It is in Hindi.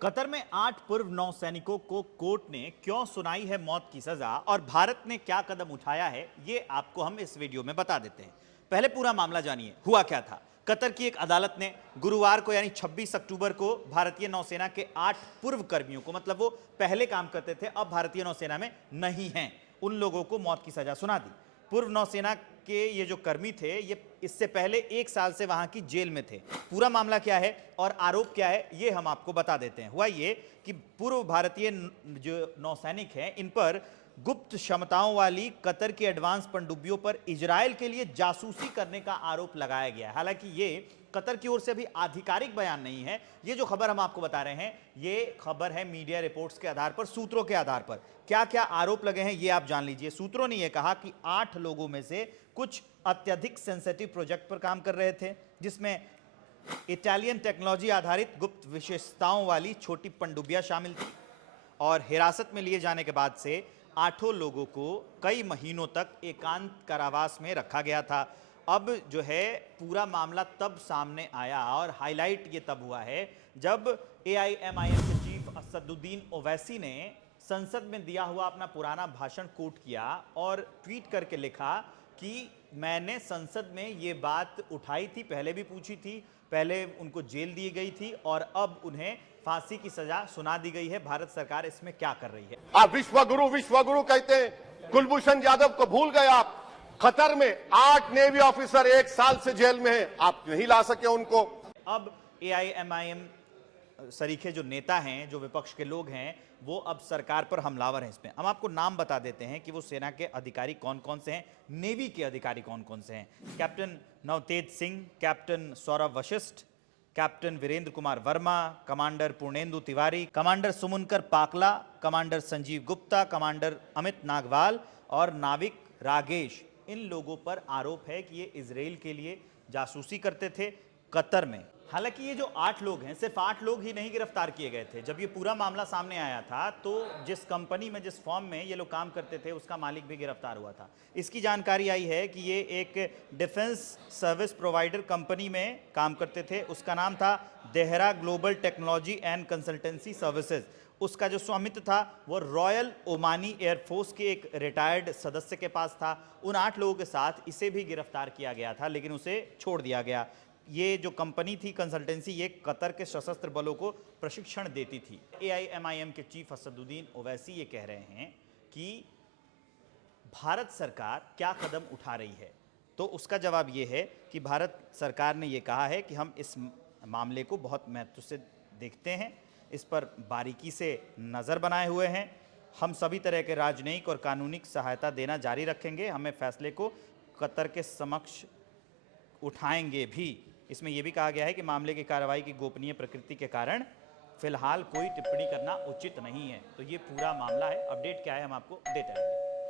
कतर में 8 पूर्व नौसैनिकों को कोर्ट ने क्यों सुनाई है मौत की सजा और भारत ने क्या कदम उठाया है, ये आपको हम इस वीडियो में बता देते हैं। पहले पूरा मामला जानिए, हुआ क्या था। कतर की एक अदालत ने गुरुवार को यानी 26 अक्टूबर को भारतीय नौसेना के 8 पूर्व कर्मियों को, मतलब वो पहले काम करते थे अब भारतीय नौसेना में नहीं हैं, उन लोगों को मौत की सजा सुना दी। पूर्व नौसेना के ये जो कर्मी थे, ये इससे पहले 1 साल से वहां की जेल में थे। पूरा मामला क्या है और आरोप क्या है, ये हम आपको बता देते हैं। हुआ ये कि पूर्व भारतीय जो नौसैनिक हैं, इन पर गुप्त क्षमताओं वाली कतर की एडवांस पनडुब्बियों पर इजराइल के लिए जासूसी करने का आरोप लगाया गया है। हालांकि ये कतर की ओर से अभी आधिकारिक बयान नहीं है। ये जो खबर हम आपको बता रहे हैं, ये खबर है मीडिया रिपोर्ट्स के आधार पर, सूत्रों के आधार पर। क्या क्या आरोप लगे हैं ये आप जान लीजिए। सूत्रों ने यह कहा कि 8 लोगों में से कुछ अत्यधिक सेंसिटिव प्रोजेक्ट पर काम कर रहे थे, जिसमें इटालियन टेक्नोलॉजी आधारित गुप्त विशेषताओं वाली छोटी पनडुब्बियां शामिल थी। और हिरासत में लिए जाने के बाद से 8 लोगों को कई महीनों तक एकांत कारावास में रखा गया था। अब जो है पूरा मामला तब सामने आया और हाईलाइट ये तब हुआ है जब एआईएमआईएम के चीफ असदुद्दीन ओवैसी ने संसद में दिया हुआ अपना पुराना भाषण कोट किया और ट्वीट करके लिखा कि मैंने संसद में ये बात उठाई थी, पहले भी पूछी थी, पहले उनको जेल दी गई थी और अब उन्हें फांसी की सजा सुना दी गई है। भारत सरकार इसमें क्या कर रही है? आप विश्वगुरु कहते हैं, कुलभूषण यादव को भूल गए आप। कतर में 8 नेवी ऑफिसर 1 साल से जेल में हैं, आप नहीं ला सके उनको। अब एआईएमआईएम सरीखे जो नेता हैं, जो विपक्ष के लोग हैं, वो अब सरकार पर हमलावर हैं। इसमें हम आपको नाम बता देते हैं कि वो सेना के अधिकारी कौन कौन से हैं, नेवी के अधिकारी कौन कौन से हैं। Captain Navtej Singh, captain Saurabh Vashisht, captain Virendra Kumar Verma, commander Purnendu Tiwari, commander Sumankar Pakala, commander Sanjeev Gupta, commander Amit Nagwal और नाविक रागेश। इन लोगों पर आरोप है कि ये इजराइल के लिए जासूसी करते थे कतर में। हालांकि ये जो 8 लोग हैं, सिर्फ 8 लोग ही नहीं गिरफ्तार किए गए थे। जब ये पूरा मामला सामने आया था तो जिस कंपनी में, जिस फॉर्म में ये लोग काम करते थे, उसका मालिक भी गिरफ्तार हुआ था। इसकी जानकारी आई है कि ये एक डिफेंस सर्विस प्रोवाइडर कंपनी में काम करते थे। उसका नाम था Dehra global technology and consultancy services. उसका जो स्वामित्व था वो रॉयल ओमानी एयरफोर्स के एक रिटायर्ड सदस्य के पास था। उन 8 लोगों के साथ इसे भी गिरफ्तार किया गया था, लेकिन उसे छोड़ दिया गया। ये जो कंपनी थी कंसल्टेंसी, ये कतर के सशस्त्र बलों को प्रशिक्षण देती थी। एआईएमआईएम के चीफ असदुद्दीन ओवैसी ये कह रहे हैं कि भारत सरकार क्या कदम उठा रही है। तो उसका जवाब ये है कि भारत सरकार ने ये कहा है कि हम इस मामले को बहुत महत्व से देखते हैं, इस पर बारीकी से नज़र बनाए हुए हैं। हम सभी तरह के राजनयिक और कानूनी सहायता देना जारी रखेंगे। हमें फैसले को कतर के समक्ष उठाएंगे भी। इसमें यह भी कहा गया है कि मामले की कार्रवाई की गोपनीय प्रकृति के कारण फिलहाल कोई टिप्पणी करना उचित नहीं है। तो ये पूरा मामला है। अपडेट क्या है हम आपको देते रहेंगे।